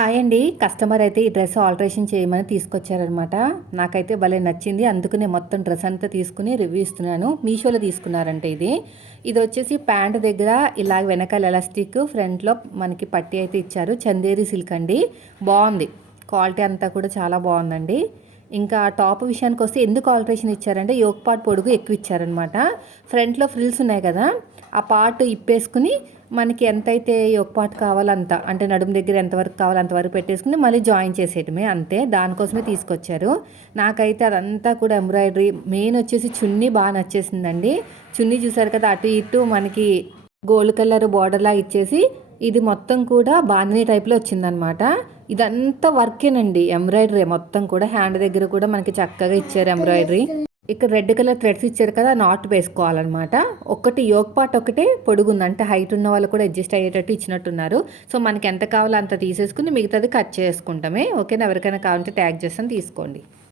Hi అండి. Customer అయితే ఈ డ్రెస్ ఆల్టరేషన్ చేయమని తీసుకొచ్చారనమాట. నాకైతే భలే నచ్చింది. అందుకనే మొత్తం డ్రెస్ అంతా తీసుకుని రివ్యూ ఇస్తున్నాను. మీషోలో తీసుకున్నారంటే ఇది వచ్చేసి ప్యాంట్ దగ్గర ఇలాగ వెనకాల ఎలాస్టిక్, ఫ్రంట్లో మనకి పట్టీ అయితే ఇచ్చారు. చందేరి సిల్క్ అండి. బాగుంది. క్వాలిటీ అంతా కూడా చాలా బాగుందండి. ఇంకా టాప్ విషయానికి వస్తే ఎందుకు ఆల్టరేషన్ ఇచ్చారంటే యోక్ పార్ట్ పొడుగు ఎక్కువ ఇచ్చారనమాట. ఫ్రంట్లో ఫ్రిల్స్ ఉన్నాయి కదా, ఆ పార్ట్ ఇప్పేసుకుని మనకి ఎంతైతే యోక్ పార్ట్ కావాలో అంత, అంటే నడుము దగ్గర ఎంతవరకు కావాలో అంతవరకు పెట్టేసుకుని మళ్ళీ జాయిన్ చేసేయటమే, అంతే. దానికోసమే తీసుకొచ్చారు. నాకైతే అదంతా కూడా ఎంబ్రాయిడరీ, మెయిన్ వచ్చేసి చున్నీ బాగా నచ్చేసిందండి. చున్నీ చూసారు కదా, అటు ఇటు మనకి గోల్డ్ కలర్ బార్డర్లా ఇచ్చేసి ఇది మొత్తం కూడా బాందినీ టైప్లో వచ్చిందనమాట. ఇదంతా వర్కేనండి, ఎంబ్రాయిడరీ మొత్తం కూడా. హ్యాండ్ దగ్గర కూడా మనకి చక్కగా ఇచ్చారు ఎంబ్రాయిడరీ. ఇక్కడ రెడ్ కలర్ థ్రెడ్స్ ఇచ్చారు కదా, నాట్ వేసుకోవాలన్నమాట. ఒకటి యోక్ పార్ట్ ఒకటే పొడుగుంది, అంటే హైట్ ఉన్న వాళ్ళు కూడా అడ్జస్ట్ అయ్యేటట్టు ఇచ్చినట్టున్నారు. సో మనకి ఎంత కావాలో అంత తీసేసుకుని మిగతాది కట్ చేసుకుంటామే. ఓకేనా? ఎవరికైనా కావాలంటే ట్యాగ్ చేస్తాను, తీసుకోండి.